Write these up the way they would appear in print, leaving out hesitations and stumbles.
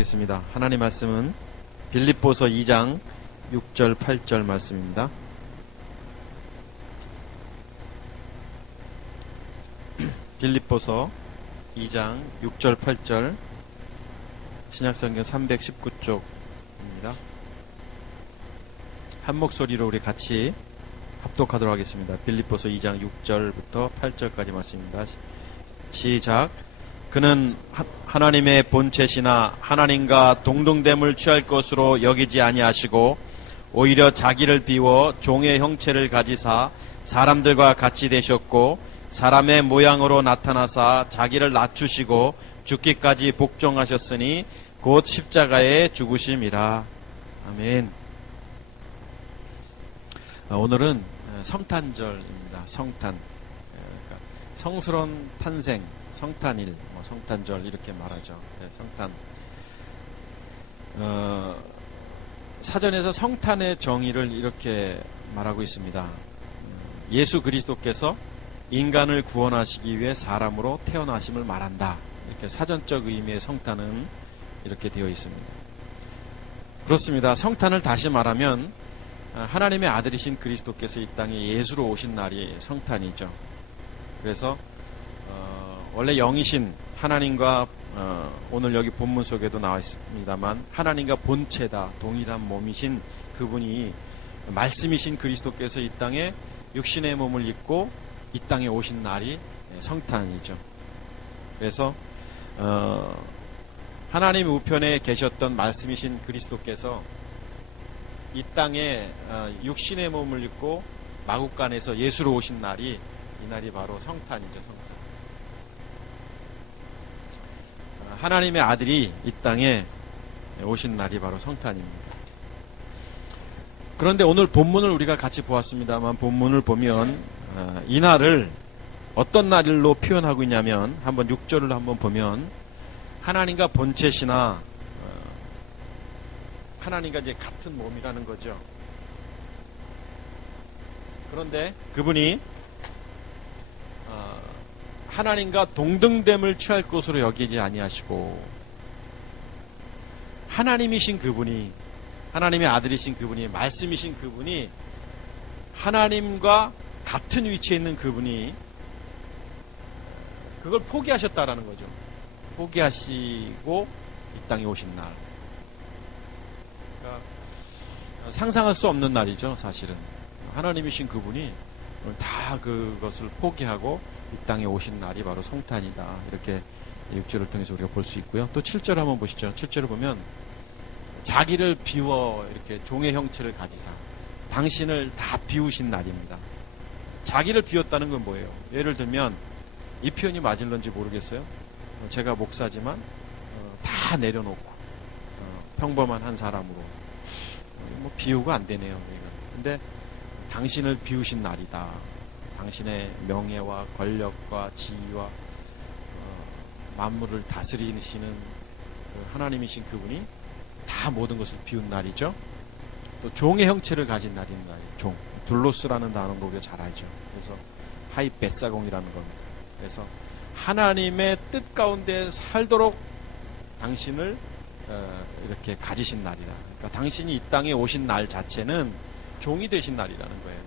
겠습니다. 하나님 말씀은 빌립보서 2장 6절 8절 말씀입니다. 빌립보서 2장 6절 8절 신약성경 319쪽입니다. 한 목소리로 우리 같이 합독하도록 하겠습니다. 빌립보서 2장 6절부터 8절까지 말씀입니다. 시작. 그는 하나님의 본체시나 하나님과 동등됨을 취할 것으로 여기지 아니하시고 오히려 자기를 비워 종의 형체를 가지사 사람들과 같이 되셨고 사람의 모양으로 나타나사 자기를 낮추시고 죽기까지 복종하셨으니 곧 십자가에 죽으심이라. 아멘. 오늘은 성탄절입니다. 성탄. 성스러운 탄생, 성탄일, 성탄절 이렇게 말하죠. 성탄. 사전에서 성탄의 정의를 이렇게 말하고 있습니다. 예수 그리스도께서 인간을 구원하시기 위해 사람으로 태어나심을 말한다. 이렇게 사전적 의미의 성탄은 이렇게 되어 있습니다. 그렇습니다. 성탄을 다시 말하면 하나님의 아들이신 그리스도께서 이 땅에 예수로 오신 날이 성탄이죠. 그래서 원래 영이신 하나님과 오늘 여기 본문 속에도 나와 있습니다만 하나님과 본체다 동일한 몸이신 그분이 말씀이신 그리스도께서 이 땅에 육신의 몸을 입고 이 땅에 오신 날이 성탄이죠. 그래서 하나님 우편에 계셨던 말씀이신 그리스도께서 이 땅에 육신의 몸을 입고 마국간에서 예수로 오신 날이 이 날이 바로 성탄이죠. 성탄. 하나님의 아들이 이 땅에 오신 날이 바로 성탄입니다. 그런데 오늘 본문을 우리가 같이 보았습니다만 본문을 보면 이 날을 어떤 날로 표현하고 있냐면 한번 6절을 한번 보면 하나님과 본체시나 하나님과 이제 같은 몸이라는 거죠. 그런데 그분이 하나님과 동등됨을 취할 것으로 여기지 아니하시고 하나님이신 그분이 하나님의 아들이신 그분이 말씀이신 그분이 하나님과 같은 위치에 있는 그분이 그걸 포기하셨다라는 거죠. 포기하시고 이 땅에 오신 날. 그러니까 상상할 수 없는 날이죠. 사실은 하나님이신 그분이 다 그것을 포기하고 이 땅에 오신 날이 바로 성탄이다. 이렇게 6절을 통해서 우리가 볼 수 있고요. 또 7절 한번 보시죠. 7절을 보면 자기를 비워 이렇게 종의 형체를 가지사 당신을 다 비우신 날입니다. 자기를 비웠다는 건 뭐예요? 예를 들면 이 표현이 맞을런지 모르겠어요. 제가 목사지만 다 내려놓고 평범한 한 사람으로 비유가 안 되네요. 근데 당신을 비우신 날이다. 당신의 명예와 권력과 지위와 만물을 다스리시는 하나님이신 그분이 다 모든 것을 비운 날이죠. 또 종의 형체를 가진 날입니다. 종. 둘로스라는 단어도 우리가 잘 알죠. 그래서 하이 벳사공이라는 겁니다. 그래서 하나님의 뜻 가운데 살도록 당신을 이렇게 가지신 날이다. 그러니까 당신이 이 땅에 오신 날 자체는 종이 되신 날이라는 거예요.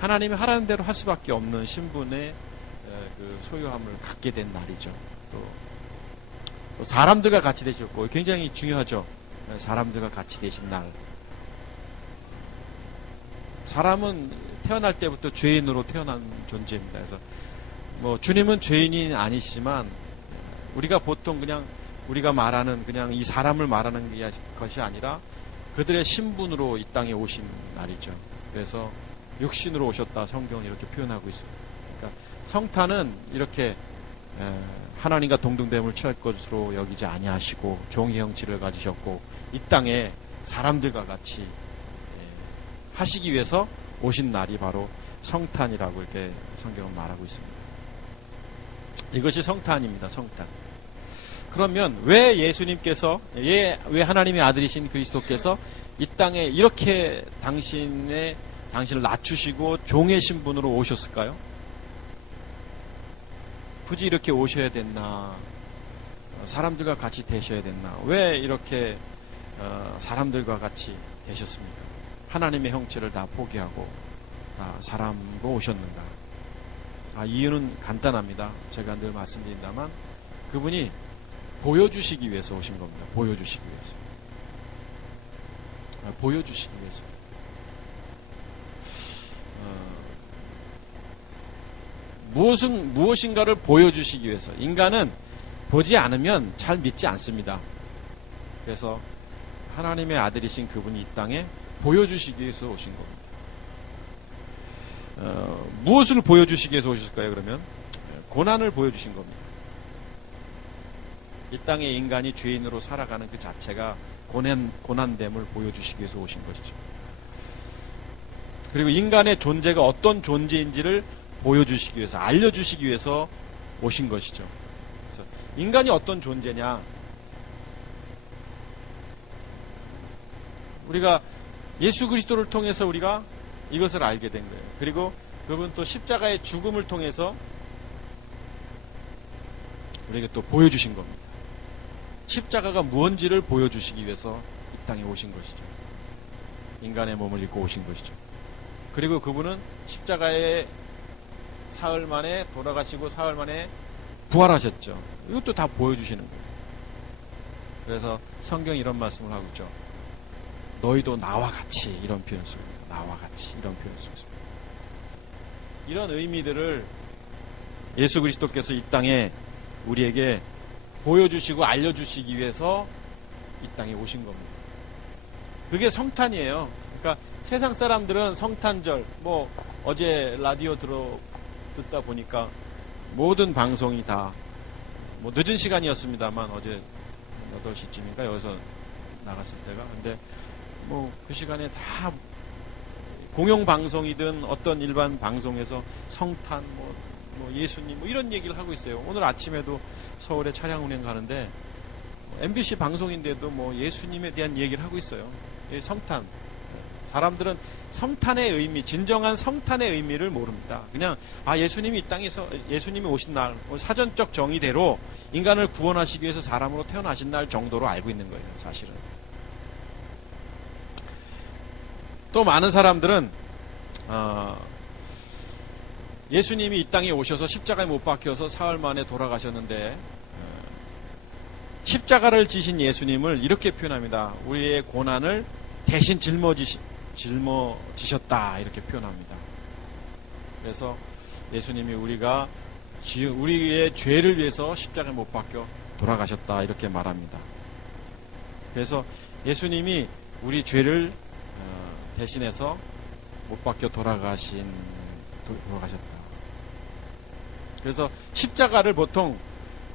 하나님이 하라는 대로 할 수밖에 없는 신분의 그 소유함을 갖게 된 날이죠. 또 사람들과 같이 되셨고 굉장히 중요하죠. 사람들과 같이 되신 날. 사람은 태어날 때부터 죄인으로 태어난 존재입니다. 그래서 주님은 죄인이 아니시지만 우리가 보통 그냥 우리가 말하는 그냥 이 사람을 말하는 것이 아니라 그들의 신분으로 이 땅에 오신 날이죠. 그래서 육신으로 오셨다 성경은 이렇게 표현하고 있습니다. 그러니까 성탄은 이렇게 하나님과 동등됨을 취할 것으로 여기지 아니하시고 종의 형체를 가지셨고 이 땅에 사람들과 같이 하시기 위해서 오신 날이 바로 성탄이라고 이렇게 성경은 말하고 있습니다. 이것이 성탄입니다. 성탄. 그러면 왜 예수님께서 왜 하나님의 아들이신 그리스도께서 이 땅에 이렇게 당신을 낮추시고 종의 신분으로 오셨을까요? 굳이 이렇게 오셔야 됐나? 사람들과 같이 되셔야 됐나? 왜 이렇게 사람들과 같이 되셨습니까? 하나님의 형체를 다 포기하고 다 사람으로 오셨는가? 이유는 간단합니다. 제가 늘 말씀드린다만 그분이 보여주시기 위해서 오신 겁니다. 보여주시기 위해서. 보여주시기 위해서. 무엇인가를 보여주시기 위해서. 인간은 보지 않으면 잘 믿지 않습니다. 그래서 하나님의 아들이신 그분이 이 땅에 보여주시기 위해서 오신 겁니다. 무엇을 보여주시기 위해서 오셨을까요? 그러면 고난을 보여주신 겁니다. 이 땅에 인간이 죄인으로 살아가는 그 자체가 고난됨을 보여주시기 위해서 오신 것이죠. 그리고 인간의 존재가 어떤 존재인지를 보여주시기 위해서, 알려주시기 위해서 오신 것이죠. 그래서 인간이 어떤 존재냐? 우리가 예수 그리스도를 통해서 우리가 이것을 알게 된 거예요. 그리고 그분 또 십자가의 죽음을 통해서 우리에게 또 보여주신 겁니다. 십자가가 무언지를 보여주시기 위해서 이 땅에 오신 것이죠. 인간의 몸을 입고 오신 것이죠. 그리고 그분은 십자가에 사흘 만에 돌아가시고 사흘 만에 부활하셨죠. 이것도 다 보여주시는 거예요. 그래서 성경이 이런 말씀을 하고 있죠. 너희도 나와 같이, 이런 표현 속입니다. 나와 같이, 이런 표현 속입니다. 이런 의미들을 예수 그리스도께서 이 땅에 우리에게 보여주시고 알려주시기 위해서 이 땅에 오신 겁니다. 그게 성탄이에요. 그러니까 세상 사람들은 성탄절, 어제 라디오 듣다 보니까 모든 방송이 다 늦은 시간이었습니다만 어제 8시쯤인가 여기서 나갔을 때가. 근데 그 시간에 다 공영 방송이든 어떤 일반 방송에서 성탄, 예수님 이런 얘기를 하고 있어요. 오늘 아침에도 서울에 차량 운행 가는데 MBC 방송인데도 예수님에 대한 얘기를 하고 있어요. 성탄. 사람들은 성탄의 의미, 진정한 성탄의 의미를 모릅니다. 그냥 예수님이 이 땅에서 예수님이 오신 날, 사전적 정의대로 인간을 구원하시기 위해서 사람으로 태어나신 날 정도로 알고 있는 거예요. 사실은. 또 많은 사람들은 예수님이 이 땅에 오셔서 십자가에 못 박혀서 사흘 만에 돌아가셨는데 십자가를 지신 예수님을 이렇게 표현합니다. 우리의 고난을 대신 짊어지셨다 이렇게 표현합니다. 그래서 예수님이 우리의 죄를 위해서 십자가에 못 박혀 돌아가셨다 이렇게 말합니다. 그래서 예수님이 우리 죄를 대신해서 못 박혀 돌아가셨다. 그래서 십자가를 보통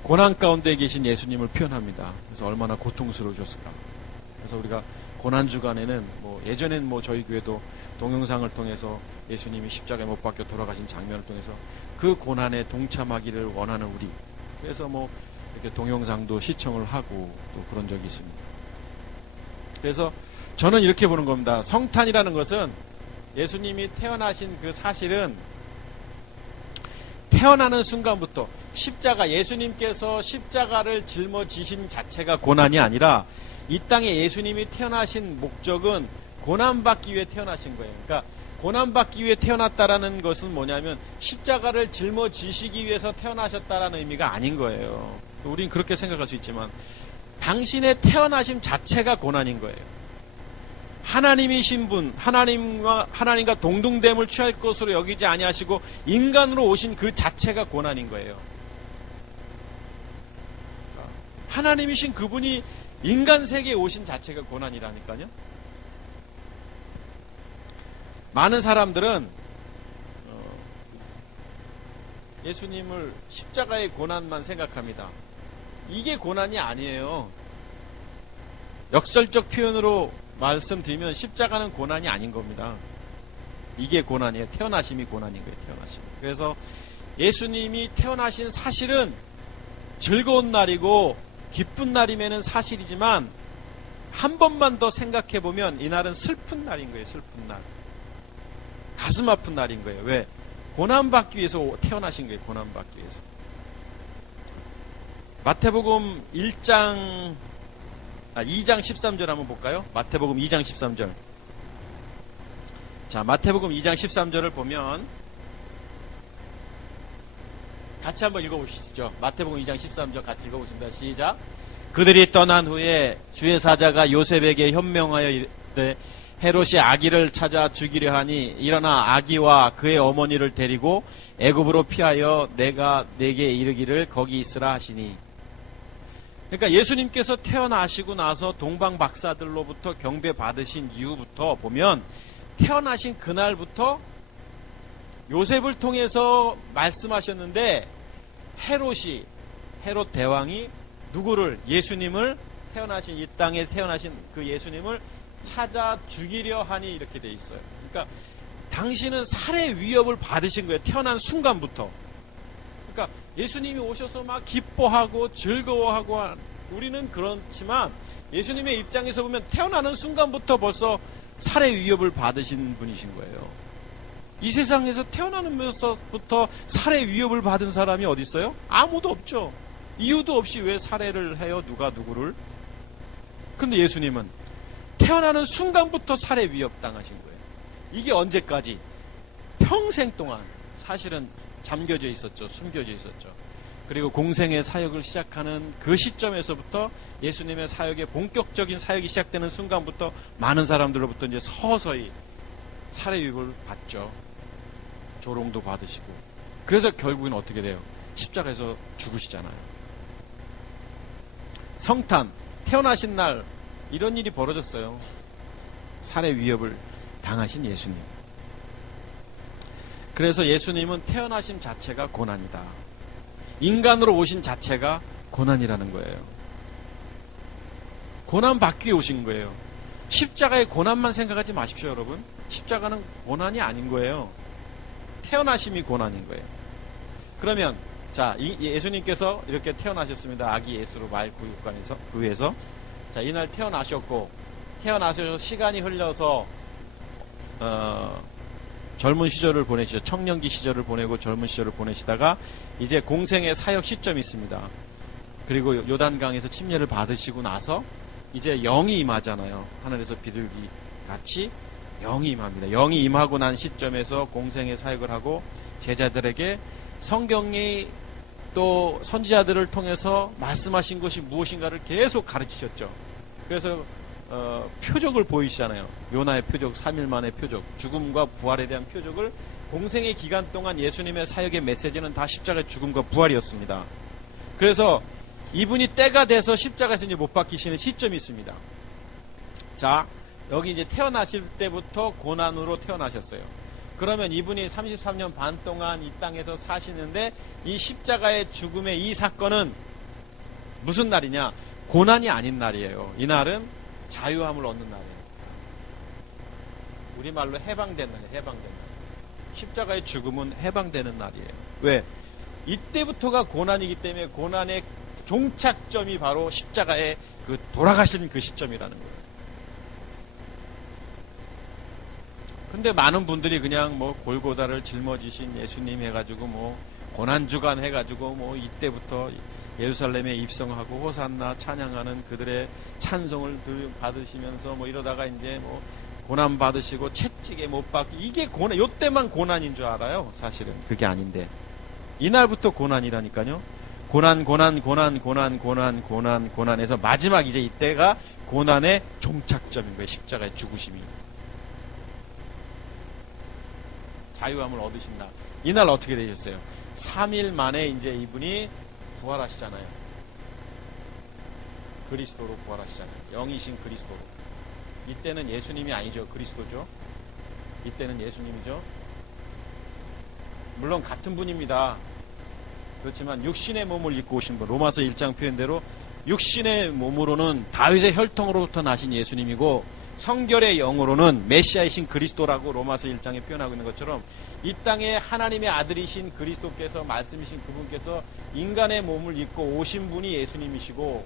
고난 가운데 계신 예수님을 표현합니다. 그래서 얼마나 고통스러우셨을까. 그래서 우리가 고난 주간에는 예전엔 저희 교회도 동영상을 통해서 예수님이 십자가에 못 박혀 돌아가신 장면을 통해서 그 고난에 동참하기를 원하는 우리. 그래서 이렇게 동영상도 시청을 하고 또 그런 적이 있습니다. 그래서 저는 이렇게 보는 겁니다. 성탄이라는 것은 예수님이 태어나신 그 사실은 태어나는 순간부터 예수님께서 십자가를 짊어지신 자체가 고난이 아니라 이 땅에 예수님이 태어나신 목적은 고난받기 위해 태어나신 거예요. 그러니까 고난받기 위해 태어났다라는 것은 뭐냐면 십자가를 짊어지시기 위해서 태어나셨다라는 의미가 아닌 거예요. 우린 그렇게 생각할 수 있지만 당신의 태어나심 자체가 고난인 거예요. 하나님이신 분, 하나님과 동등됨을 취할 것으로 여기지 아니하시고 인간으로 오신 그 자체가 고난인 거예요. 하나님이신 그분이 인간 세계에 오신 자체가 고난이라니까요. 많은 사람들은 예수님을 십자가의 고난만 생각합니다. 이게 고난이 아니에요. 역설적 표현으로 말씀드리면 십자가는 고난이 아닌 겁니다. 이게 고난이에요. 태어나심이 고난인 거예요. 태어나심. 그래서 예수님이 태어나신 사실은 즐거운 날이고 기쁜 날이면은 사실이지만 한 번만 더 생각해 보면 이날은 슬픈 날인 거예요. 슬픈 날. 가슴 아픈 날인 거예요. 왜? 고난받기 위해서 태어나신 거예요. 고난받기 위해서. 마태복음 2장 13절 한번 볼까요? 마태복음 2장 13절. 자, 마태복음 2장 13절을 보면 같이 한번 읽어보시죠. 마태복음 2장 13절 같이 읽어보십니다. 시작. 그들이 떠난 후에 주의 사자가 요셉에게 현명하여 이르되 헤롯이 아기를 찾아 죽이려 하니 일어나 아기와 그의 어머니를 데리고 애굽으로 피하여 내가 내게 이르기를 거기 있으라 하시니. 그러니까 예수님께서 태어나시고 나서 동방 박사들로부터 경배 받으신 이후부터 보면 태어나신 그날부터 요셉을 통해서 말씀하셨는데 헤롯 대왕이 누구를, 예수님을, 태어나신 이 땅에 태어나신 그 예수님을 찾아 죽이려 하니 이렇게 돼 있어요. 그러니까 당신은 살해 위협을 받으신 거예요. 태어난 순간부터. 그러니까 예수님이 오셔서 막 기뻐하고 즐거워하고 우리는 그렇지만 예수님의 입장에서 보면 태어나는 순간부터 벌써 살해 위협을 받으신 분이신 거예요. 이 세상에서 태어나면서부터 살해 위협을 받은 사람이 어디 있어요? 아무도 없죠. 이유도 없이 왜 살해를 해요? 누가 누구를? 그런데 예수님은 태어나는 순간부터 살해 위협 당하신 거예요. 이게 언제까지? 평생 동안 사실은 잠겨져 있었죠. 숨겨져 있었죠. 그리고 공생의 사역을 시작하는 그 시점에서부터 예수님의 사역의 본격적인 사역이 시작되는 순간부터 많은 사람들로부터 이제 서서히 살해 위협을 받죠. 조롱도 받으시고. 그래서 결국은 어떻게 돼요? 십자가에서 죽으시잖아요. 성탄, 태어나신 날 이런 일이 벌어졌어요. 살해 위협을 당하신 예수님. 그래서 예수님은 태어나심 자체가 고난이다. 인간으로 오신 자체가 고난이라는 거예요. 고난 받기 위해 오신 거예요. 십자가의 고난만 생각하지 마십시오, 여러분. 십자가는 고난이 아닌 거예요. 태어나심이 고난인 거예요. 그러면 자, 예수님께서 이렇게 태어나셨습니다. 아기 예수로 말 구유에서. 자, 이날 태어나셔서 시간이 흘려서 젊은 시절을 보내시죠. 청년기 시절을 보내고 젊은 시절을 보내시다가 이제 공생의 사역 시점이 있습니다. 그리고 요단강에서 침례를 받으시고 나서 이제 영이 임하잖아요. 하늘에서 비둘기 같이 영이 임합니다. 영이 임하고 난 시점에서 공생의 사역을 하고 제자들에게 성경이 또 선지자들을 통해서 말씀하신 것이 무엇인가를 계속 가르치셨죠. 그래서 표적을 보이시잖아요. 요나의 표적, 3일 만의 표적, 죽음과 부활에 대한 표적을 공생의 기간 동안 예수님의 사역의 메시지는 다 십자가의 죽음과 부활이었습니다. 그래서 이분이 때가 돼서 십자가에서 이제 못 박히시는 시점이 있습니다. 자, 여기 이제 태어나실 때부터 고난으로 태어나셨어요. 그러면 이분이 33년 반 동안 이 땅에서 사시는데 이 십자가의 죽음의 이 사건은 무슨 날이냐? 고난이 아닌 날이에요. 이 날은 자유함을 얻는 날이에요. 우리말로 해방된 날이에요. 해방된 날. 십자가의 죽음은 해방되는 날이에요. 왜? 이때부터가 고난이기 때문에 고난의 종착점이 바로 십자가의 그 돌아가신 그 시점이라는 거예요. 근데 많은 분들이 그냥 뭐 골고다를 짊어지신 예수님 해가지고 뭐 고난주간 해가지고 뭐 이때부터 예루살렘에 입성하고 호산나 찬양하는 그들의 찬송을 받으시면서 뭐 이러다가 이제 뭐 고난 받으시고 채찍에 못 박히, 이게 고난, 요때만 고난인 줄 알아요. 사실은 그게 아닌데 이날부터 고난이라니까요. 고난에서 마지막 이제 이때가 고난의 종착점인 거예요. 십자가의 죽으심이. 자유함을 얻으신 날. 이날 어떻게 되셨어요? 3일 만에 이제 이분이 부활하시잖아요. 그리스도로 부활하시잖아요. 영이신 그리스도로. 이때는 예수님이 아니죠. 그리스도죠. 이때는 예수님이죠. 물론 같은 분입니다. 그렇지만 육신의 몸을 입고 오신 분. 로마서 1장 표현대로 육신의 몸으로는 다윗의 혈통으로부터 나신 예수님이고 성결의 영으로는 메시아이신 그리스도라고 로마서 1장에 표현하고 있는 것처럼 이 땅에 하나님의 아들이신 그리스도께서 말씀이신 그분께서 인간의 몸을 입고 오신 분이 예수님이시고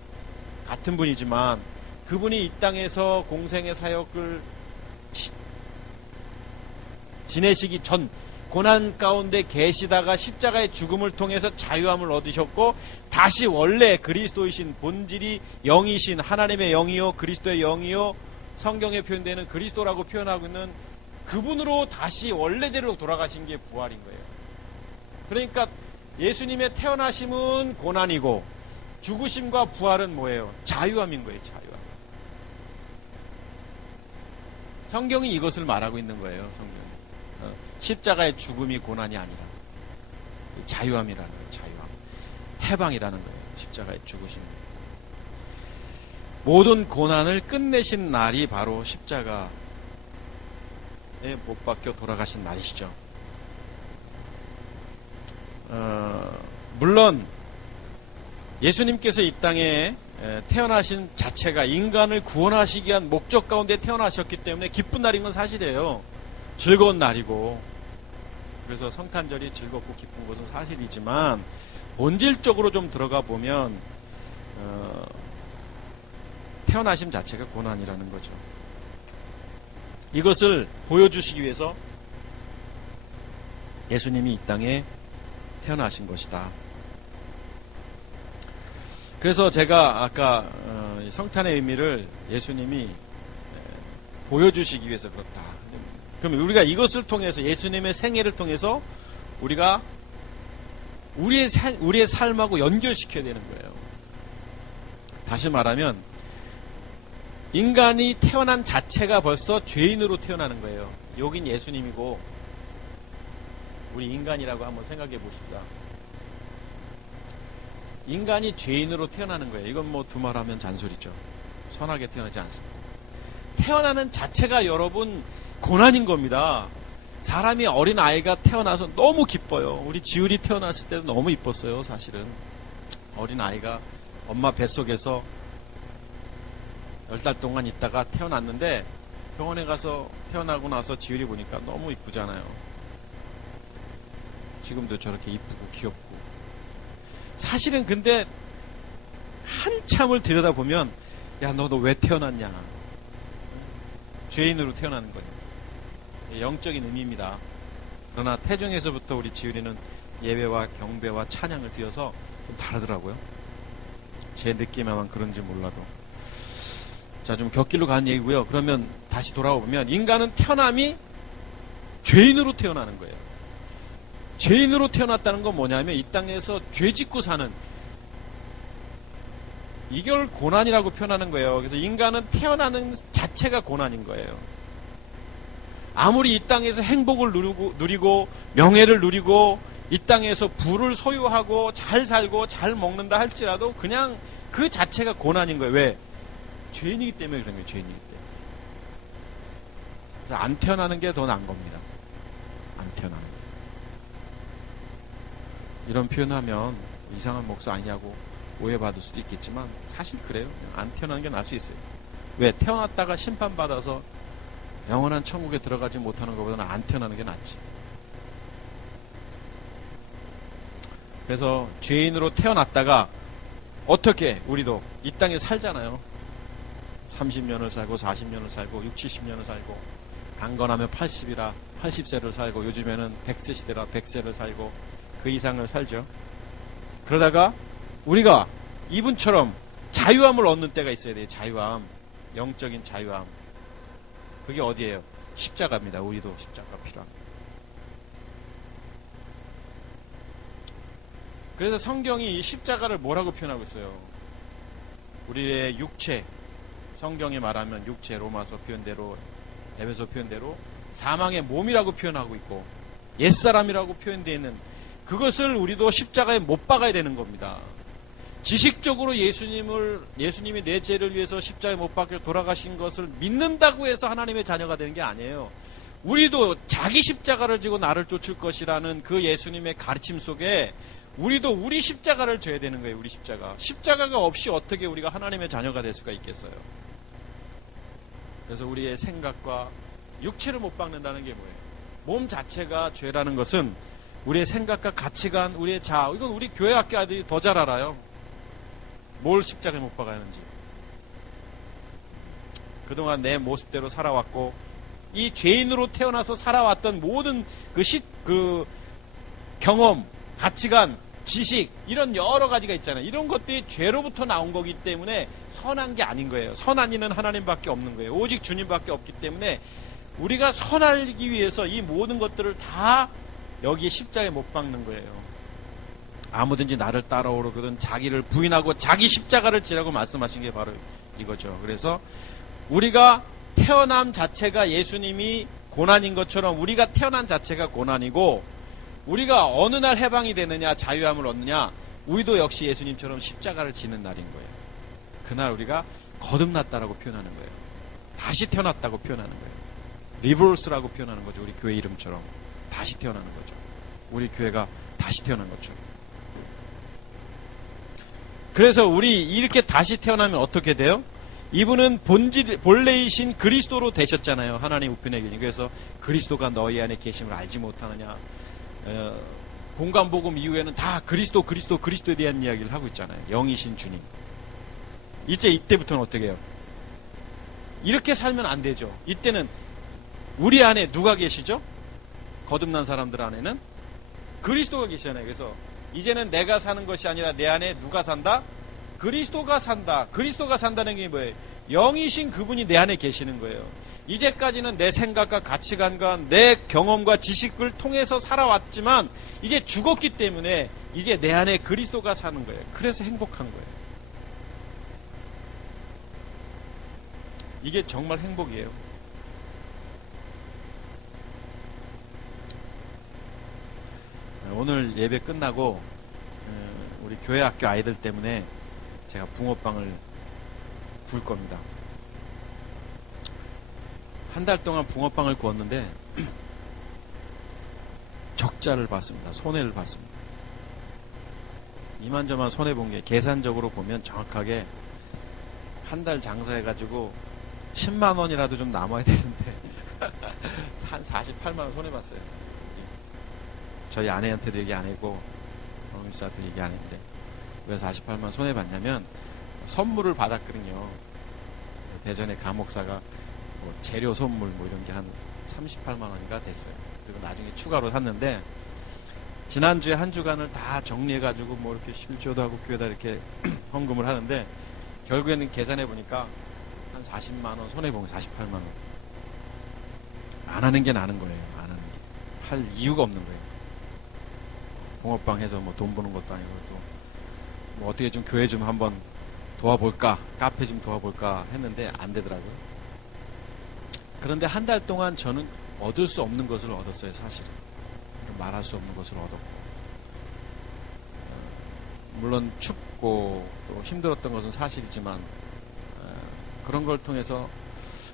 같은 분이지만 그분이 이 땅에서 공생의 사역을 지내시기 전 고난 가운데 계시다가 십자가의 죽음을 통해서 자유함을 얻으셨고 다시 원래 그리스도이신 본질이 영이신 하나님의 영이요 그리스도의 영이요 성경에 표현되는 그리스도라고 표현하고 있는 그분으로 다시 원래대로 돌아가신 게 부활인 거예요. 그러니까 예수님의 태어나심은 고난이고 죽으심과 부활은 뭐예요? 자유함인 거예요. 자유함. 성경이 이것을 말하고 있는 거예요. 성경이. 십자가의 죽음이 고난이 아니라 자유함이라는 거예요. 자유함. 해방이라는 거예요. 십자가의 죽으심. 모든 고난을 끝내신 날이 바로 십자가에 못 박혀 돌아가신 날이시죠. 물론 예수님께서 이 땅에 태어나신 자체가 인간을 구원하시기 위한 목적 가운데 태어나셨기 때문에 기쁜 날인 건 사실이에요. 즐거운 날이고 그래서 성탄절이 즐겁고 기쁜 것은 사실이지만 본질적으로 좀 들어가 보면 태어나심 자체가 고난이라는 거죠. 이것을 보여주시기 위해서 예수님이 이 땅에 태어나신 것이다. 그래서 제가 아까 성탄의 의미를 예수님이 보여주시기 위해서 그렇다. 그러면 우리가 이것을 통해서 예수님의 생애를 통해서 우리가 우리의 삶하고 연결시켜야 되는 거예요. 다시 말하면 인간이 태어난 자체가 벌써 죄인으로 태어나는 거예요. 여긴 예수님이고 우리 인간이라고 한번 생각해 보십시다. 인간이 죄인으로 태어나는 거예요. 이건 뭐 두말하면 잔소리죠. 선하게 태어나지 않습니다. 태어나는 자체가 여러분 고난인 겁니다. 사람이 어린 아이가 태어나서 너무 기뻐요. 우리 지율이 태어났을 때도 너무 이뻤어요. 사실은 어린 아이가 엄마 뱃속에서 10달 동안 있다가 태어났는데 병원에 가서 태어나고 나서 지율이 보니까 너무 이쁘잖아요. 지금도 저렇게 이쁘고 귀엽고. 사실은 근데 한참을 들여다보면 야, 너 왜 태어났냐. 죄인으로 태어나는 거냐. 영적인 의미입니다. 그러나 태중에서부터 우리 지율이는 예배와 경배와 찬양을 드려서 좀 다르더라고요. 제 느낌에만 그런지 몰라도. 자, 좀 곁길로 가는 얘기고요. 그러면 다시 돌아오면 인간은 태어남이 죄인으로 태어나는 거예요. 죄인으로 태어났다는 건 뭐냐면 이 땅에서 죄 짓고 사는 이걸 고난이라고 표현하는 거예요. 그래서 인간은 태어나는 자체가 고난인 거예요. 아무리 이 땅에서 행복을 누리고 명예를 누리고 이 땅에서 부를 소유하고 잘 살고 잘 먹는다 할지라도 그냥 그 자체가 고난인 거예요. 왜? 죄인이기 때문에 그런 거예요. 죄인이기 때문에. 그래서 안 태어나는 게 더 나은 겁니다. 안 태어나는 게. 이런 표현하면 이상한 목사 아니냐고 오해받을 수도 있겠지만 사실 그래요. 안 태어나는 게 나을 수 있어요. 왜? 태어났다가 심판받아서 영원한 천국에 들어가지 못하는 것보다는 안 태어나는 게 낫지. 그래서 죄인으로 태어났다가 어떻게 우리도 이 땅에 살잖아요. 30년을 살고 40년을 살고 60, 70년을 살고 강건하면 80이라 80세를 살고 요즘에는 100세 시대라 100세를 살고 그 이상을 살죠. 그러다가 우리가 이분처럼 자유함을 얻는 때가 있어야 돼요. 자유함. 영적인 자유함. 그게 어디예요? 십자가입니다. 우리도 십자가 필요합니다. 그래서 성경이 이 십자가를 뭐라고 표현하고 있어요? 우리의 육체, 성경에 말하면 육체, 로마서 표현대로, 에베소 표현대로 사망의 몸이라고 표현하고 있고 옛사람이라고 표현되어 있는 그것을 우리도 십자가에 못 박아야 되는 겁니다. 지식적으로 예수님이 내 죄를 위해서 십자가에 못 박혀 돌아가신 것을 믿는다고 해서 하나님의 자녀가 되는 게 아니에요. 우리도 자기 십자가를 지고 나를 쫓을 것이라는 그 예수님의 가르침 속에 우리도 우리 십자가를 져야 되는 거예요. 우리 십자가. 십자가가 없이 어떻게 우리가 하나님의 자녀가 될 수가 있겠어요. 그래서 우리의 생각과 육체를 못 박는다는 게 뭐예요? 몸 자체가 죄라는 것은 우리의 생각과 가치관, 우리의 자아, 이건 우리 교회 학교 아들이 더 잘 알아요. 뭘 십자가에 못 박아야 하는지. 그동안 내 모습대로 살아왔고 이 죄인으로 태어나서 살아왔던 모든 그 경험, 가치관, 지식, 이런 여러 가지가 있잖아요. 이런 것들이 죄로부터 나온 거기 때문에 선한 게 아닌 거예요. 선한 이는 하나님밖에 없는 거예요. 오직 주님밖에 없기 때문에 우리가 선하기 위해서 이 모든 것들을 다 여기 십자가에 못 박는 거예요. 아무든지 나를 따라오거든 자기를 부인하고 자기 십자가를 지라고 말씀하신 게 바로 이거죠. 그래서 우리가 태어남 자체가 예수님이 고난인 것처럼 우리가 태어난 자체가 고난이고, 우리가 어느 날 해방이 되느냐, 자유함을 얻느냐, 우리도 역시 예수님처럼 십자가를 지는 날인 거예요. 그날 우리가 거듭났다라고 표현하는 거예요. 다시 태어났다고 표현하는 거예요. 리버스라고 표현하는 거죠. 우리 교회 이름처럼 다시 태어나는 거죠. 우리 교회가 다시 태어난 거죠. 그래서 우리 이렇게 다시 태어나면 어떻게 돼요? 이분은 본래이신 그리스도로 되셨잖아요. 하나님 우편에 계신. 그래서 그리스도가 너희 안에 계심을 알지 못하느냐. 공간복음 이후에는 다 그리스도에 대한 이야기를 하고 있잖아요. 영이신 주님. 이때부터는 어떻게 해요? 이렇게 살면 안 되죠. 이때는 우리 안에 누가 계시죠? 거듭난 사람들 안에는 그리스도가 계시잖아요. 그래서 이제는 내가 사는 것이 아니라 내 안에 누가 산다? 그리스도가 산다. 그리스도가 산다는 게 뭐예요? 영이신 그분이 내 안에 계시는 거예요. 이제까지는 내 생각과 가치관과 내 경험과 지식을 통해서 살아왔지만 이제 죽었기 때문에 이제 내 안에 그리스도가 사는 거예요. 그래서 행복한 거예요. 이게 정말 행복이에요. 오늘 예배 끝나고 우리 교회 학교 아이들 때문에 제가 붕어빵을 구울 겁니다. 한 달 동안 붕어빵을 구웠는데 적자를 봤습니다. 손해를 봤습니다. 이만저만 손해본 게 계산적으로 보면 정확하게 한 달 장사해가지고 10만 원이라도 좀 남아야 되는데 한 48만 원 손해봤어요. 저희 아내한테도 얘기 안 했고 어미사한테 얘기 안 했는데 왜 48만 원 손해봤냐면 선물을 받았거든요. 대전의 감옥사가 뭐 재료 선물 뭐 이런 게 한 38만 원인가 됐어요. 그리고 나중에 추가로 샀는데 지난주에 한 주간을 다 정리해가지고 뭐 이렇게 11조도 하고 교회다 이렇게 헌금을 하는데 결국에는 계산해 보니까 한 40만 원 손해본 거 48만 원. 안 하는 게 나는 거예요. 안 하는 게. 할 이유가 없는 거예요. 붕어빵 해서 뭐 돈 버는 것도 아니고 또 뭐 어떻게 좀 교회 좀 한번 도와볼까, 카페 좀 도와볼까 했는데 안 되더라고요. 그런데 한 달 동안 저는 얻을 수 없는 것을 얻었어요. 사실은 말할 수 없는 것을 얻었고, 물론 춥고 또 힘들었던 것은 사실이지만 그런 걸 통해서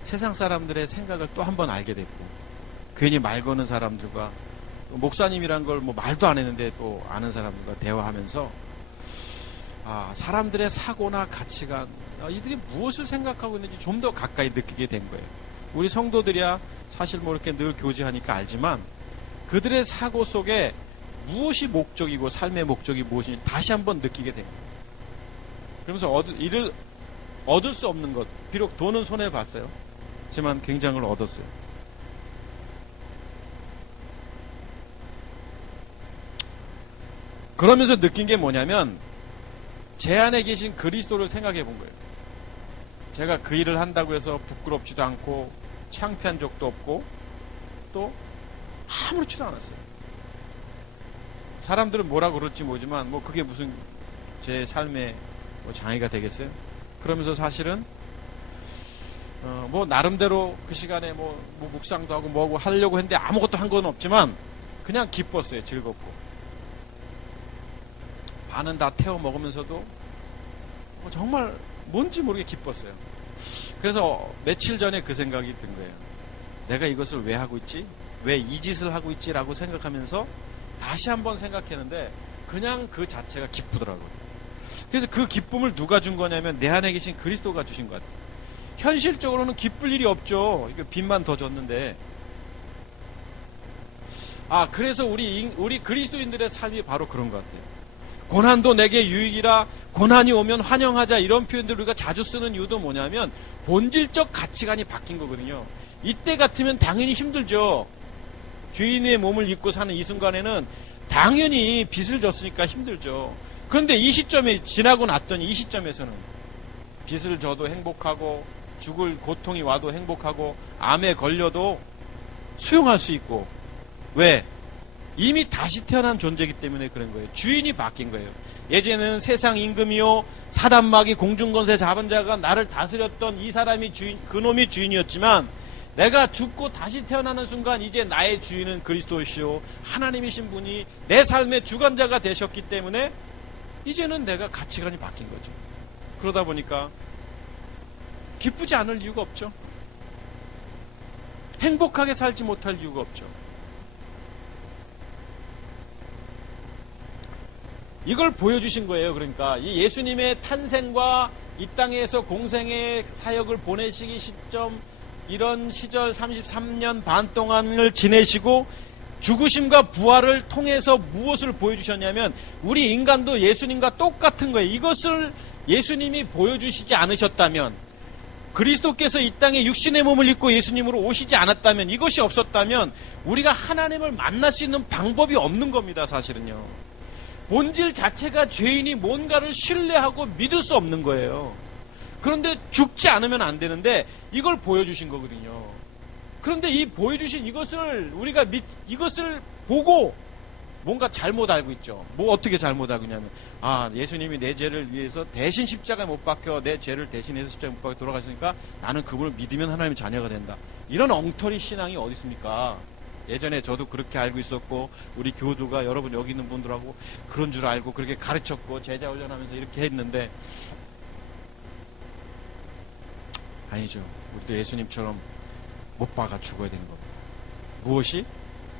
세상 사람들의 생각을 또 한 번 알게 됐고, 괜히 말 거는 사람들과 목사님이란 걸 뭐 말도 안 했는데 또 아는 사람들과 대화하면서 사람들의 사고나 가치관, 이들이 무엇을 생각하고 있는지 좀 더 가까이 느끼게 된 거예요. 우리 성도들이야 사실 뭐 이렇게 늘 교제하니까 알지만 그들의 사고 속에 무엇이 목적이고 삶의 목적이 무엇인지 다시 한번 느끼게 된 거예요. 그러면서 얻을 수 없는 것, 비록 돈은 손해봤어요. 하지만 굉장히 얻었어요. 그러면서 느낀 게 뭐냐면 제 안에 계신 그리스도를 생각해 본 거예요. 제가 그 일을 한다고 해서 부끄럽지도 않고 창피한 적도 없고 또 아무렇지도 않았어요. 사람들은 뭐라 그럴지 모르지만 뭐 그게 무슨 제 삶의 뭐 장애가 되겠어요? 그러면서 사실은 뭐 나름대로 그 시간에 뭐 묵상도 하고 뭐하고 하려고 했는데 아무것도 한 건 없지만 그냥 기뻤어요. 즐겁고. 반은 다 태워 먹으면서도 정말 뭔지 모르게 기뻤어요. 그래서 며칠 전에 그 생각이 든 거예요. 내가 이것을 왜 하고 있지? 왜 이 짓을 하고 있지? 라고 생각하면서 다시 한번 생각했는데 그냥 그 자체가 기쁘더라고요. 그래서 그 기쁨을 누가 준 거냐면 내 안에 계신 그리스도가 주신 것 같아요. 현실적으로는 기쁠 일이 없죠. 이거 빚만 더 줬는데. 그래서 우리 그리스도인들의 삶이 바로 그런 것 같아요. 고난도 내게 유익이라, 고난이 오면 환영하자, 이런 표현들 우리가 자주 쓰는 이유도 뭐냐면 본질적 가치관이 바뀐 거거든요. 이때 같으면 당연히 힘들죠. 죄인의 몸을 입고 사는 이 순간에는 당연히 빚을 졌으니까 힘들죠. 그런데 이 시점에 지나고 났더니 이 시점에서는 빚을 져도 행복하고 죽을 고통이 와도 행복하고 암에 걸려도 수용할 수 있고. 왜? 이미 다시 태어난 존재이기 때문에 그런 거예요. 주인이 바뀐 거예요. 예전에는 세상 임금이요 사단마귀 공중권세 잡은 자가 나를 다스렸던 이 사람이 주인, 그놈이 주인이었지만 내가 죽고 다시 태어나는 순간 이제 나의 주인은 그리스도시요 하나님이신 분이 내 삶의 주관자가 되셨기 때문에 이제는 내가 가치관이 바뀐 거죠. 그러다 보니까 기쁘지 않을 이유가 없죠. 행복하게 살지 못할 이유가 없죠. 이걸 보여주신 거예요. 그러니까 이 예수님의 탄생과 이 땅에서 공생의 사역을 보내시기 시점, 이런 시절 33년 반 동안을 지내시고 죽으심과 부활을 통해서 무엇을 보여주셨냐면 우리 인간도 예수님과 똑같은 거예요. 이것을 예수님이 보여주시지 않으셨다면, 그리스도께서 이 땅에 육신의 몸을 입고 예수님으로 오시지 않았다면, 이것이 없었다면 우리가 하나님을 만날 수 있는 방법이 없는 겁니다. 사실은요. 본질 자체가 죄인이 뭔가를 신뢰하고 믿을 수 없는 거예요. 그런데 죽지 않으면 안 되는데 이걸 보여주신 거거든요. 그런데 이 보여주신 이것을 우리가 이것을 보고 뭔가 잘못 알고 있죠. 뭐 어떻게 잘못 알고 있냐면, 아, 예수님이 내 죄를 위해서 대신 십자가에 못 박혀 내 죄를 대신해서 십자가에 못 박혀 돌아가시니까 나는 그분을 믿으면 하나님의 자녀가 된다. 이런 엉터리 신앙이 어디 있습니까? 예전에 저도 그렇게 알고 있었고 우리 교도가 여러분 여기 있는 분들하고 그런 줄 알고 그렇게 가르쳤고 제자 훈련하면서 이렇게 했는데, 아니죠. 우리도 예수님처럼 못 박아 죽어야 되는 겁니다. 무엇이?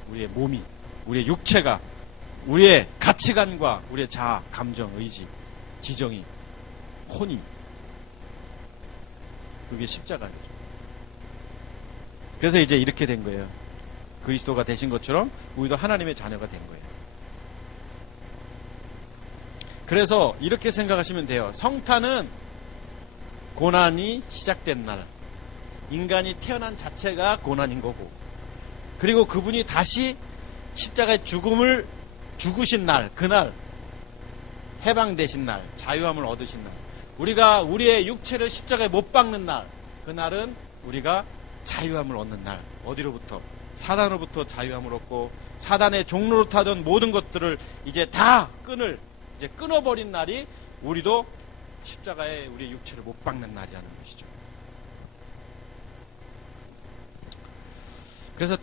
우리의 몸이, 우리의 육체가, 우리의 가치관과 우리의 자아, 감정, 의지, 지정이, 혼이, 그게 십자가죠. 그래서 이제 이렇게 된 거예요. 그리스도가 되신 것처럼 우리도 하나님의 자녀가 된 거예요. 그래서 이렇게 생각하시면 돼요. 성탄은 고난이 시작된 날, 인간이 태어난 자체가 고난인 거고, 그리고 그분이 다시 십자가의 죽음을 죽으신 날, 그날 해방되신 날, 자유함을 얻으신 날, 우리가 우리의 육체를 십자가에 못 박는 날, 그날은 우리가 자유함을 얻는 날. 어디로부터? 사단으로부터 자유함을 얻고 사단의 종로로 타던 모든 것들을 이제 다 이제 끊어버린 날이 우리도 십자가에 우리의 육체를 못 박는 날이라는 것이죠. 그래서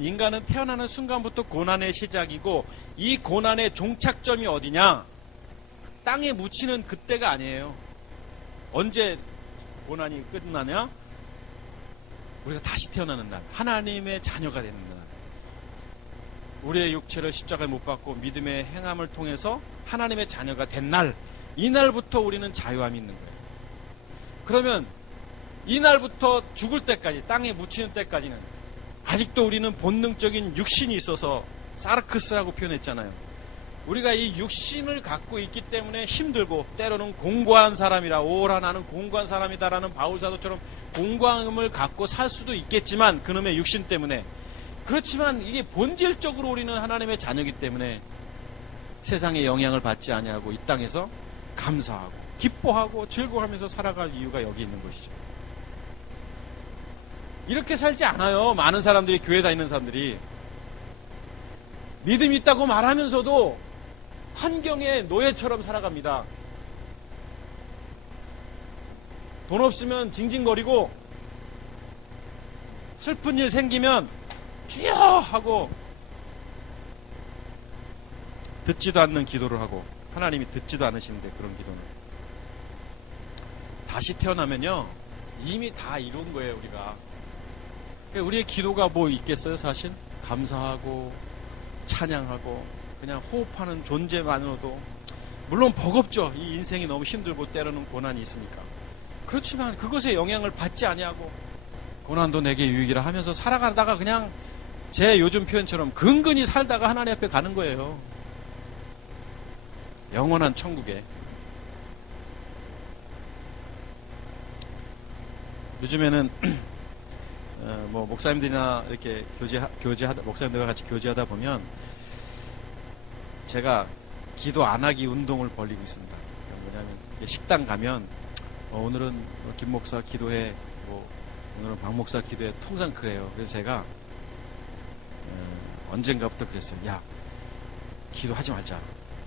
인간은 태어나는 순간부터 고난의 시작이고, 이 고난의 종착점이 어디냐? 땅에 묻히는 그때가 아니에요. 언제 고난이 끝나냐? 우리가 다시 태어나는 날, 하나님의 자녀가 되는 날, 우리의 육체를 십자가에 못 박고 믿음의 행함을 통해서 하나님의 자녀가 된 날, 이날부터 우리는 자유함이 있는 거예요. 그러면 이날부터 죽을 때까지, 땅에 묻히는 때까지는 아직도 우리는 본능적인 육신이 있어서 사르크스라고 표현했잖아요. 우리가 이 육신을 갖고 있기 때문에 힘들고, 때로는 공고한 사람이라, 오라 나는 공고한 사람이다라는 바울사도처럼 공고함을 갖고 살 수도 있겠지만, 그놈의 육신 때문에. 그렇지만 이게 본질적으로 우리는 하나님의 자녀이기 때문에 세상의 영향을 받지 아니하고 이 땅에서 감사하고 기뻐하고 즐거워하면서 살아갈 이유가 여기 있는 것이죠. 이렇게 살지 않아요. 많은 사람들이, 교회 다니는 사람들이 믿음이 있다고 말하면서도 환경의 노예처럼 살아갑니다. 돈 없으면 징징거리고, 슬픈 일 생기면 주여 하고, 듣지도 않는 기도를 하고, 하나님이 듣지도 않으시는데 그런 기도는. 다시 태어나면요 이미 다 이룬 거예요. 우리의 기도가 뭐 있겠어요? 사실 감사하고 찬양하고 그냥 호흡하는 존재만으로도, 물론 버겁죠. 이 인생이 너무 힘들고 때로는 고난이 있으니까. 그렇지만 그것에 영향을 받지 아니하고 고난도 내게 유익이라 하면서 살아가다가 그냥 제 요즘 표현처럼 근근히 살다가 하나님 앞에 가는 거예요. 영원한 천국에. 요즘에는 뭐 목사님들이나 이렇게 교제하다 목사님들과 같이 교제하다 보면 제가 기도 안 하기 운동을 벌이고 있습니다. 뭐냐면 식당 가면 오늘은 김 목사 기도해, 뭐 오늘은 박 목사 기도해, 통상 그래요. 그래서 제가 언젠가부터 그랬어요. 야, 기도하지 말자.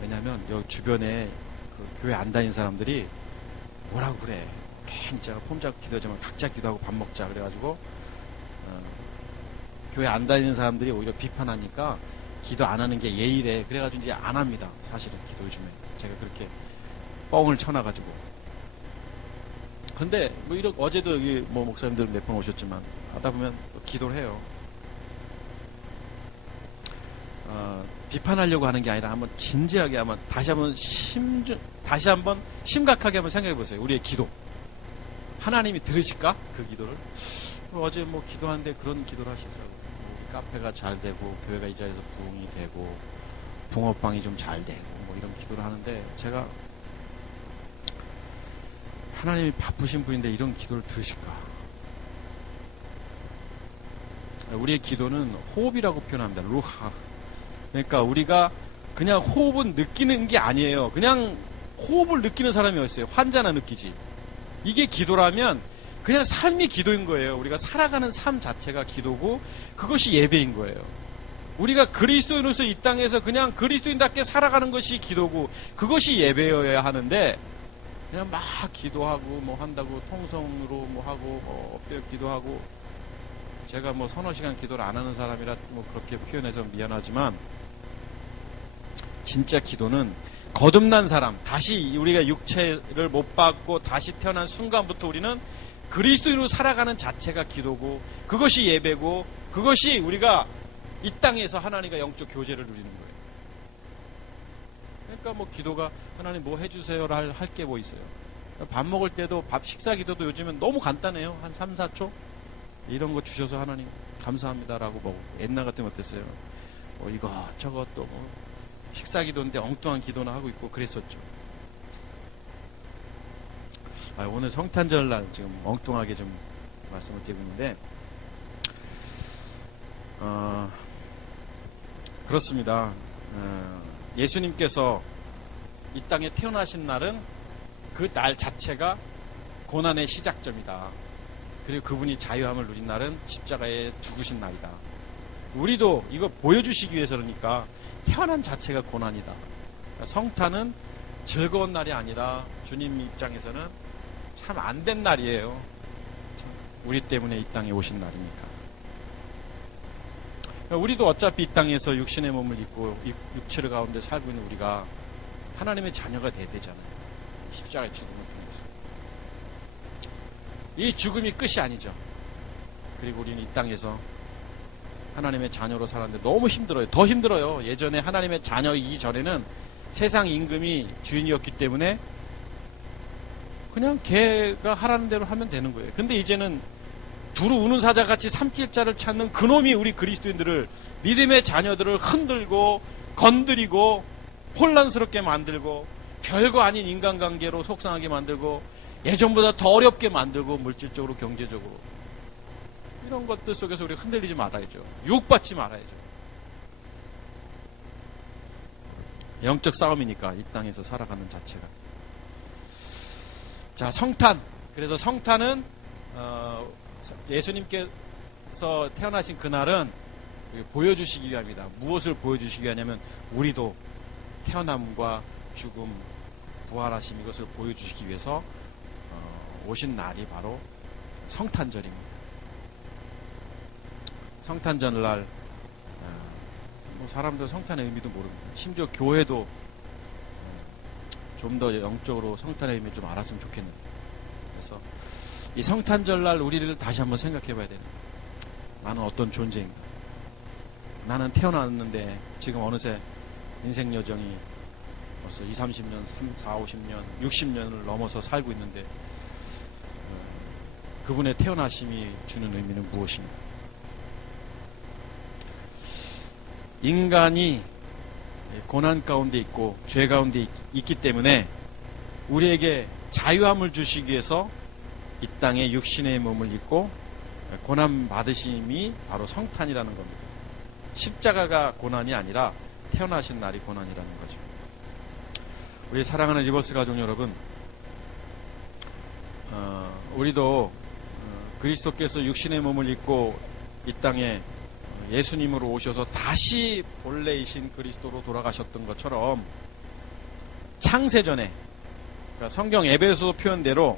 왜냐면 여기 주변에 그 교회 안 다니는 사람들이 뭐라고 그래. 진짜 혼자 기도하지 말고 각자 기도하고 밥 먹자. 그래가지고 교회 안 다니는 사람들이 오히려 비판하니까 기도 안 하는 게 예의래. 그래가지고 이제 안 합니다. 사실은 기도 요즘에 제가 그렇게 뻥을 쳐놔가지고. 근데 뭐 어제도 여기 뭐 목사님들 몇 번 오셨지만 하다 보면 또 기도를 해요. 비판하려고 하는 게 아니라 한번 진지하게 한번 다시 한번 심각하게 한번 생각해 보세요. 우리의 기도. 하나님이 들으실까? 그 기도를. 어제 뭐 기도하는데 그런 기도를 하시더라고요. 우리 카페가 잘 되고 교회가 이 자리에서 부흥이 되고 붕어빵이 좀 잘 되고 뭐 이런 기도를 하는데 제가 하나님이 바쁘신 분인데 이런 기도를 들으실까? 우리의 기도는 호흡이라고 표현합니다. 루하. 그러니까 우리가 그냥 호흡은 느끼는 게 아니에요. 그냥 호흡을 느끼는 사람이 어딨어요? 환자나 느끼지. 이게 기도라면 그냥 삶이 기도인 거예요. 우리가 살아가는 삶 자체가 기도고 그것이 예배인 거예요. 우리가 그리스도인으로서 이 땅에서 그냥 그리스도인답게 살아가는 것이 기도고 그것이 예배여야 하는데 그냥 막 기도하고 뭐 한다고 통성으로 뭐 하고 뭐 엎드려 기도하고 제가 뭐 서너 시간 기도를 안 하는 사람이라 뭐 그렇게 표현해서 미안하지만 진짜 기도는 거듭난 사람, 다시 우리가 육체를 못 받고 다시 태어난 순간부터 우리는 그리스도인으로 살아가는 자체가 기도고 그것이 예배고 그것이 우리가 이 땅에서 하나님과 영적 교제를 누리는 거예요. 그러니까 뭐 기도가 하나님 뭐 해주세요라 할 게 뭐 있어요. 밥 먹을 때도 식사 기도도 요즘은 너무 간단해요. 한 3, 4초 이런 거 주셔서 하나님 감사합니다라고 먹고 옛날 같으면 어땠어요? 이것저것 또 뭐 식사 기도인데 엉뚱한 기도나 하고 있고 그랬었죠. 오늘 성탄절날 지금 엉뚱하게 좀 말씀을 드리고 있는데 그렇습니다. 예수님께서 이 땅에 태어나신 날은 그 날 자체가 고난의 시작점이다. 그리고 그분이 자유함을 누린 날은 십자가에 죽으신 날이다. 우리도 이거 보여주시기 위해서 그러니까 태어난 자체가 고난이다. 성탄은 즐거운 날이 아니라 주님 입장에서는 참 안 된 날이에요. 우리 때문에 이 땅에 오신 날이니까. 우리도 어차피 이 땅에서 육신의 몸을 입고 육체를 가운데 살고 있는 우리가 하나님의 자녀가 돼야 되잖아요. 십자가의 죽음을 통해서. 이 죽음이 끝이 아니죠. 그리고 우리는 이 땅에서 하나님의 자녀로 살았는데 너무 힘들어요. 더 힘들어요. 예전에 하나님의 자녀이기 전에는 세상 임금이 주인이었기 때문에 그냥 걔가 하라는 대로 하면 되는 거예요. 근데 이제는 두루 우는 사자같이 삼킬 자를 찾는 그놈이 우리 그리스도인들을 믿음의 자녀들을 흔들고 건드리고 혼란스럽게 만들고 별거 아닌 인간관계로 속상하게 만들고 예전보다 더 어렵게 만들고 물질적으로 경제적으로 이런 것들 속에서 우리가 흔들리지 말아야죠. 유혹받지 말아야죠. 영적 싸움이니까 이 땅에서 살아가는 자체가. 자, 성탄. 그래서 성탄은 예수님께서 태어나신 그날은 보여주시기 위함이다. 무엇을 보여주시기 위하냐면 우리도 태어남과 죽음, 부활하심 이것을 보여주시기 위해서 오신 날이 바로 성탄절입니다. 성탄절날 사람들 성탄의 의미도 모릅니다. 심지어 교회도 좀 더 영적으로 성탄의 의미 좀 알았으면 좋겠는데. 그래서 이 성탄절날 우리를 다시 한번 생각해 봐야 되는 나는 어떤 존재인가. 나는 태어났는데 지금 어느새 인생 여정이 벌써 20, 30년, 30, 40, 50년, 60년을 넘어서 살고 있는데 그분의 태어나심이 주는 의미는 무엇인가. 인간이 고난 가운데 있고 죄 가운데 있기 때문에 우리에게 자유함을 주시기 위해서 이 땅에 육신의 몸을 입고 고난 받으심이 바로 성탄이라는 겁니다. 십자가가 고난이 아니라 태어나신 날이 고난이라는 거죠. 우리 사랑하는 리버스 가족 여러분, 우리도 그리스도께서 육신의 몸을 입고 이 땅에 예수님으로 오셔서 다시 본래이신 그리스도로 돌아가셨던 것처럼 창세전에, 그러니까 성경 에베소서 표현대로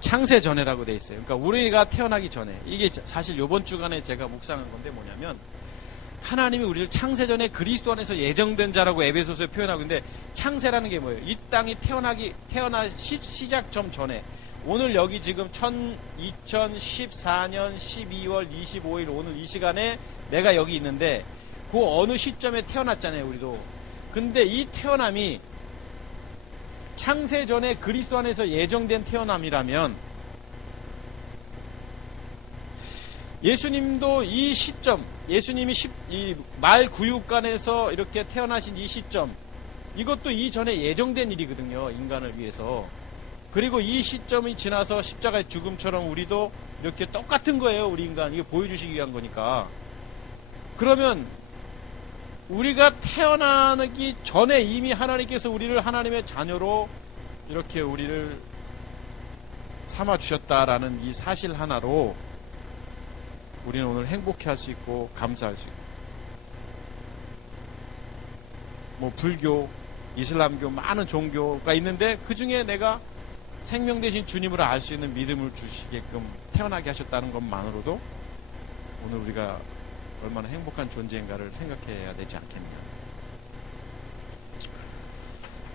창세전에라고 돼 있어요. 그러니까 우리가 태어나기 전에, 이게 사실 이번 주간에 제가 묵상한 건데 뭐냐면, 하나님이 우리를 창세전에 그리스도 안에서 예정된 자라고 에베소서에 표현하고 있는데, 창세라는 게 뭐예요? 이 땅이 태어나 시작점 전에, 오늘 여기 지금 2014년 12월 25일 오늘 이 시간에 내가 여기 있는데, 그 어느 시점에 태어났잖아요, 우리도. 근데 이 태어남이 창세전에 그리스도 안에서 예정된 태어남이라면, 예수님도 이 시점, 예수님이 이 말 구육간에서 이렇게 태어나신 이 시점, 이것도 이전에 예정된 일이거든요, 인간을 위해서. 그리고 이 시점이 지나서 십자가의 죽음처럼 우리도 이렇게 똑같은 거예요, 우리 인간. 이게 보여주시기 위한 거니까. 그러면 우리가 태어나기 전에 이미 하나님께서 우리를 하나님의 자녀로 이렇게 우리를 삼아주셨다라는 이 사실 하나로 우리는 오늘 행복해 할 수 있고 감사할 수 있고, 뭐 불교, 이슬람교, 많은 종교가 있는데 그 중에 내가 생명 대신 주님을 알 수 있는 믿음을 주시게끔 태어나게 하셨다는 것만으로도 오늘 우리가 얼마나 행복한 존재인가를 생각해야 되지 않겠냐.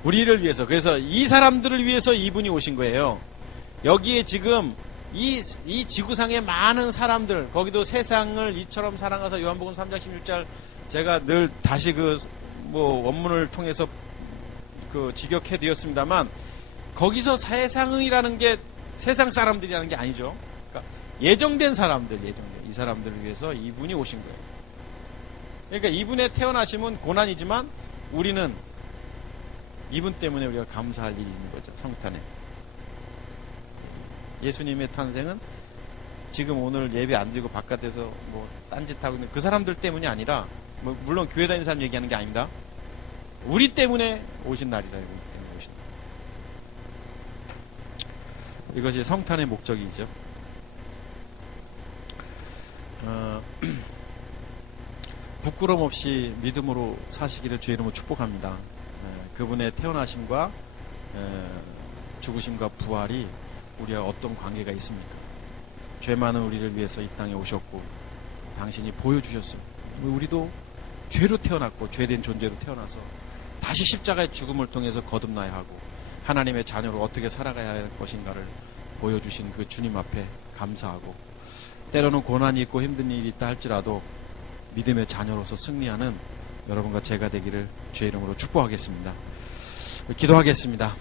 우리를 위해서, 그래서 이 사람들을 위해서 이분이 오신 거예요. 여기에 지금 이 지구상의 많은 사람들, 거기도 세상을 이처럼 사랑하사, 요한복음 3장 16절 제가 늘 다시 원문을 통해서 직역해 드렸습니다만, 거기서 세상이라는 게 세상 사람들이라는 게 아니죠. 그러니까 예정된 사람들, 이 사람들을 위해서 이분이 오신 거예요. 그러니까 이분의 태어나심은 고난이지만 우리는 이분 때문에 우리가 감사할 일이 있는 거죠, 성탄에. 예수님의 탄생은 지금 오늘 예배 안 드리고 바깥에서 딴짓하고 있는 그 사람들 때문이 아니라, 물론 교회 다니는 사람 얘기하는 게 아닙니다. 우리 때문에 오신 날이다. 이것이 성탄의 목적이죠. 부끄럼 없이 믿음으로 사시기를 주의 이름으로 축복합니다. 그분의 태어나심과 죽으심과 부활이 우리와 어떤 관계가 있습니까? 죄 많은 우리를 위해서 이 땅에 오셨고 당신이 보여주셨습니다. 우리도 죄로 태어났고 죄된 존재로 태어나서 다시 십자가의 죽음을 통해서 거듭나야 하고 하나님의 자녀로 어떻게 살아가야 할 것인가를 보여주신 그 주님 앞에 감사하고, 때로는 고난이 있고 힘든 일이 있다 할지라도 믿음의 자녀로서 승리하는 여러분과 제가 되기를 주의 이름으로 축복하겠습니다. 기도하겠습니다.